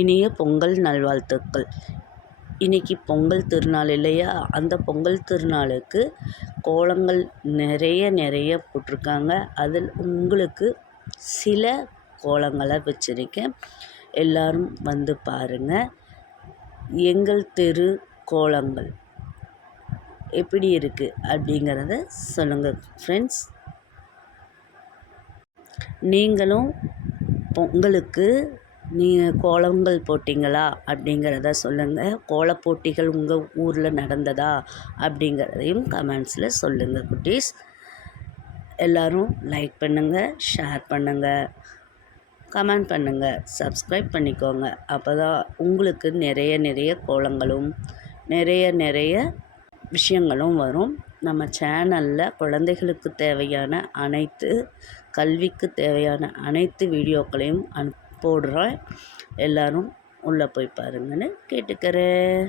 இனிய பொங்கல் நல்வாழ்த்துக்கள். இன்றைக்கி பொங்கல் திருநாள் இல்லையா? அந்த பொங்கல் திருநாளுக்கு கோலங்கள் நிறைய போட்டிருக்காங்க. அதில் உங்களுக்கு சில கோலங்களை வச்சுருக்கேன். எல்லோரும் வந்து பாருங்கள். எங்கள் தெரு கோலங்கள் எப்படி இருக்குது அப்படிங்கிறத சொல்லுங்கள் ஃப்ரெண்ட்ஸ். நீங்களும் பொங்கலுக்கு நீங்கள் கோலங்கள் போட்டிங்களா அப்படிங்கிறத சொல்லுங்கள். கோலப்போட்டிகள் உங்கள் ஊரில் நடந்ததா அப்படிங்கிறதையும் கமெண்ட்ஸில் சொல்லுங்கள் குட்டீஸ். எல்லோரும் லைக் பண்ணுங்கள், ஷேர் பண்ணுங்கள், கமெண்ட் பண்ணுங்கள், சப்ஸ்கிரைப் பண்ணிக்கோங்க. அப்போ தான் உங்களுக்கு நிறைய கோலங்களும் நிறைய விஷயங்களும் வரும். நம்ம சேனலில் குழந்தைகளுக்கு தேவையான அனைத்து கல்விக்கு தேவையான அனைத்து வீடியோக்களையும் போடுறேன். எல்லோரும் உள்ளே போய் பாருங்கன்னு கேட்டுக்கிறேன்.